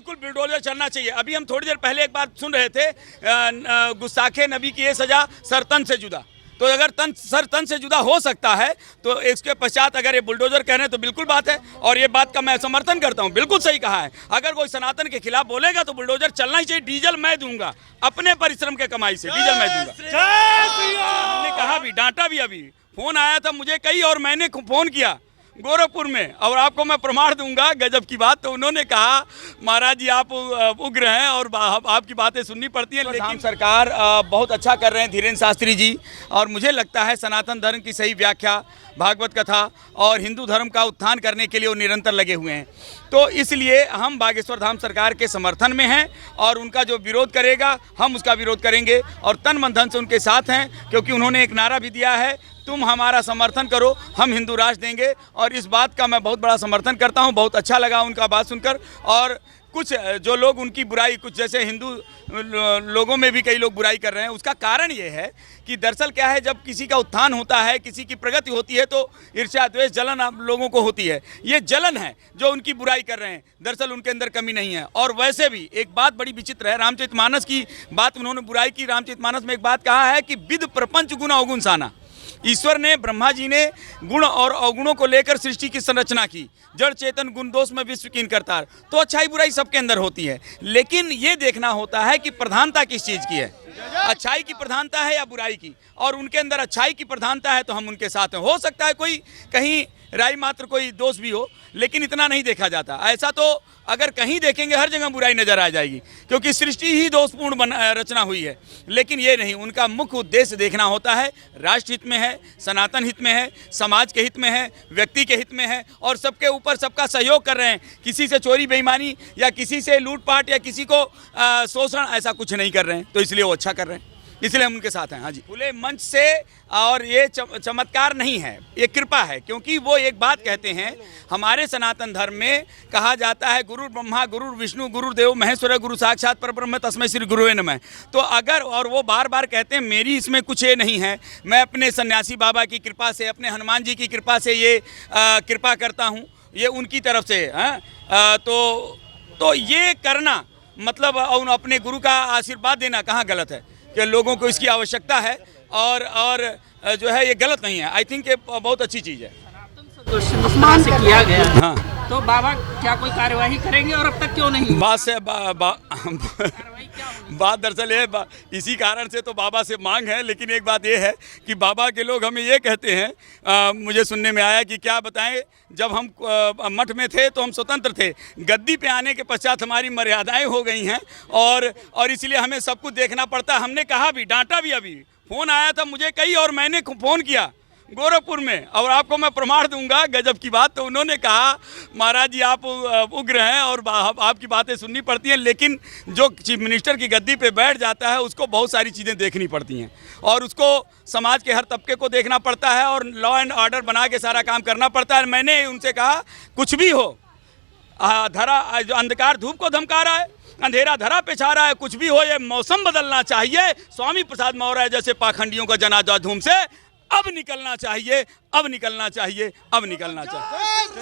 बिल्कुल बुलडोजर चलना चाहिए। अभी हम थोड़ी देर पहले एक बात सुन रहे थे, गुस्ताखे नबी की ये सजा सर तन से जुदा। तो अगर सर तन से जुदा हो सकता है तो इसके पश्चात अगर ये बुलडोजर कह रहे हैं तो बिल्कुल बात है, और ये बात का मैं समर्थन करता हूँ, बिल्कुल सही कहा है। अगर कोई सनातन के खिलाफ बोलेगा तो बुलडोजर चलना ही चाहिए। डीजल मैं दूंगा, अपने परिश्रम के कमाई से डीजल मैं दूंगा। हमने कहा भी, डांटा भी। अभी फोन आया था मुझे कई, और मैंने फोन किया गोरखपुर में, और आपको मैं प्रमाण दूंगा गजब की बात। तो उन्होंने कहा महाराज जी आप उग्र हैं और आपकी बातें सुननी पड़ती हैं, लेकिन सरकार बहुत अच्छा कर रहे हैं धीरेन्द्र शास्त्री जी। और मुझे लगता है सनातन धर्म की सही व्याख्या, भागवत कथा और हिंदू धर्म का उत्थान करने के लिए वो निरंतर लगे हुए हैं। तो इसलिए हम बागेश्वर धाम सरकार के समर्थन में हैं, और उनका जो विरोध करेगा हम उसका विरोध करेंगे, और तन मन धन से उनके साथ हैं, क्योंकि उन्होंने एक नारा भी दिया है, तुम हमारा समर्थन करो हम हिंदू राष्ट्र देंगे। और इस बात का मैं बहुत बड़ा समर्थन करता हूं। बहुत अच्छा लगा उनका बात सुनकर। और कुछ जो लोग उनकी बुराई, कुछ जैसे हिंदू लोगों में भी कई लोग बुराई कर रहे हैं, उसका कारण ये है कि दरअसल क्या है, जब किसी का उत्थान होता है, किसी की प्रगति होती है, तो ईर्ष्या द्वेष जलन आप लोगों को होती है। ये जलन है जो उनकी बुराई कर रहे हैं, दरअसल उनके अंदर कमी नहीं है। और वैसे भी एक बात बड़ी विचित्र है, रामचरितमानस की बात उन्होंने बुराई की। रामचरितमानस में एक बात कहा है कि विद प्रपंच गुण अवगुण साना। ईश्वर ने, ब्रह्मा जी ने गुण और अवगुणों को लेकर सृष्टि की संरचना की। जड़ चेतन गुण दोष में विश्व कीन करतार। तो अच्छाई बुराई सबके अंदर होती है, लेकिन ये देखना होता है कि प्रधानता किस चीज़ की है, अच्छाई की प्रधानता है या बुराई की। और उनके अंदर अच्छाई की प्रधानता है तो हम उनके साथ हैं। हो सकता है कोई कहीं राई मात्र कोई दोष भी हो, लेकिन इतना नहीं देखा जाता। ऐसा तो अगर कहीं देखेंगे हर जगह बुराई नजर आ जाएगी, क्योंकि सृष्टि ही दोषपूर्ण रचना हुई है। लेकिन ये नहीं, उनका मुख्य उद्देश्य देखना होता है राष्ट्र हित में है, सनातन हित में है, समाज के हित में है, व्यक्ति के हित में है, और सबके ऊपर सबका सहयोग कर रहे हैं। किसी से चोरी बेईमानी या किसी से लूटपाट या किसी को शोषण, ऐसा कुछ नहीं कर रहे हैं। तो इसलिए वो अच्छा कर रहे हैं, इसलिए हम उनके साथ हैं। हाँ जी, खुले मंच से। और ये चमत्कार नहीं है, ये कृपा है, क्योंकि वो एक बात कहते हैं, हमारे सनातन धर्म में कहा जाता है गुरु ब्रह्मा गुरु विष्णु गुरुदेव महेश्वर गुरु साक्षात परब्रह्म तस्मै श्री गुरुवे नमः। तो अगर, और वो बार बार कहते हैं मेरी इसमें कुछ ये नहीं है, मैं अपने सन्यासी बाबा की कृपा से, अपने हनुमान जी की कृपा से ये कृपा करता हूँ, ये उनकी तरफ से है। तो ये करना मतलब अपने गुरु का आशीर्वाद देना कहाँ गलत है, कि लोगों को इसकी आवश्यकता है, और जो है ये गलत नहीं है। आई थिंक ये बहुत अच्छी चीज़ है। सनातन से किया गया। हाँ, तो बाबा क्या कोई कार्यवाही करेंगे, और अब तक क्यों नहीं? बात दरअसल ये इसी कारण से तो बाबा से मांग है। लेकिन एक बात ये है कि बाबा के लोग हमें ये कहते हैं, मुझे सुनने में आया कि क्या बताएं, जब हम मठ में थे तो हम स्वतंत्र थे, गद्दी पे आने के पश्चात हमारी मर्यादाएं हो गई हैं, और इसलिए हमें सब कुछ देखना पड़ता है। हमने कहा भी, डांटा भी। अभी फ़ोन आया था मुझे कई, और मैंने फ़ोन किया गोरखपुर में, और आपको मैं प्रमाण दूंगा गजब की बात। तो उन्होंने कहा महाराज जी आप उग्र हैं और आपकी बातें सुननी पड़ती हैं, लेकिन जो चीफ मिनिस्टर की गद्दी पे बैठ जाता है उसको बहुत सारी चीज़ें देखनी पड़ती हैं, और उसको समाज के हर तबके को देखना पड़ता है, और लॉ एंड ऑर्डर बना के सारा काम करना पड़ता है। मैंने उनसे कहा कुछ भी हो, धरा जो अंधकार धूप को धमका रहा है, अंधेरा धरा पे छा रहा है, कुछ भी हो, ये मौसम बदलना चाहिए। स्वामी प्रसाद मौर्य जैसे पाखंडियों का जनाजा धूम से अब निकलना चाहिए, अब निकलना चाहिए, अब निकलना चाहिए।